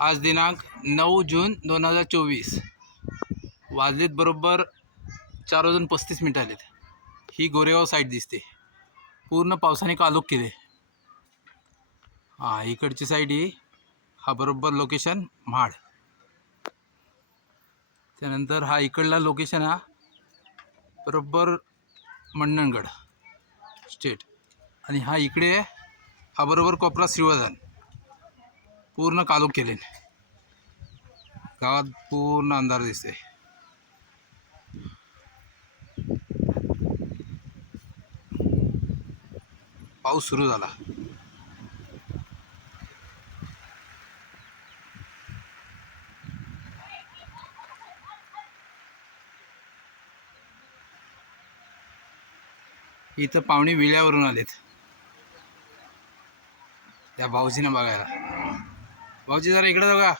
आज दिनांक नऊ जून दोन हजार चोवीस. वाजलेत बरोबर चार वाजून पस्तीस मिनिटं आलेत. ही गोरेगाव साईड दिसते. पूर्ण पावसाने कालोख केले. हां इकडची साईड ही हा बरोबर लोकेशन म्हाड. त्यानंतर हा इकडला लोकेशन हा बरोबर मंडणगड स्टेट आणि हा इकडे हा बरोबर कोपरा श्रीवर्धन. पूर्ण कालोख केले. गावात पूर्ण अंधार दिसते पाऊस सुरू झाला. इथं पाहुणे विळ्यावरून आलेत. त्या भाऊजीनं बघायला. भाऊजी जरा इकडे बघा